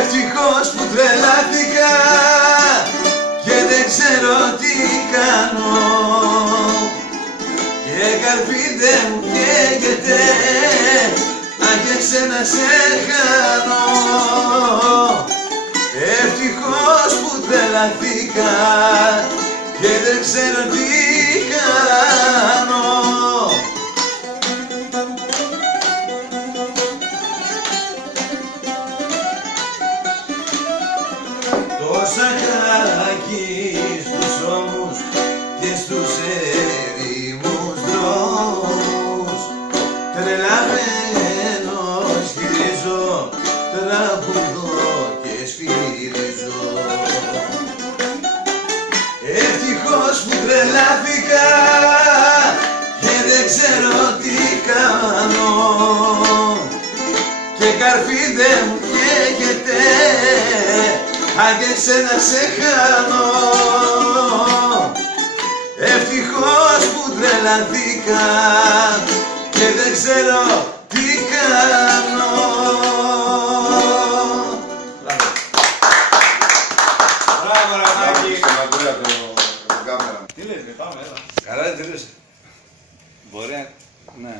Ευτυχώς που τρελάθηκα και δεν ξέρω τι κάνω και καρφί δεν μου καίγεται αν και σένα σε χάνω. Ευτυχώς που τρελαθήκα και δεν ξέρω τι κάνω. Τόσα χάκι στους ώμους και στους ερήμους δρόμους, τρελαμένος γυρίζω, τραγουδώ και σφυρίζω. Ευτυχώς που τρελάθηκα και δεν ξέρω τι κάνω και καρφί δεν μου καίγεται αν και σένα σε χάνω. Ευτυχώς που τρελαθήκα και δεν ξέρω τι κάνω. Μπράβο Ραφάκη. Τι λες, πάμε, έλα. Καλά δεν τελείωσε. Μπορεί, ναι.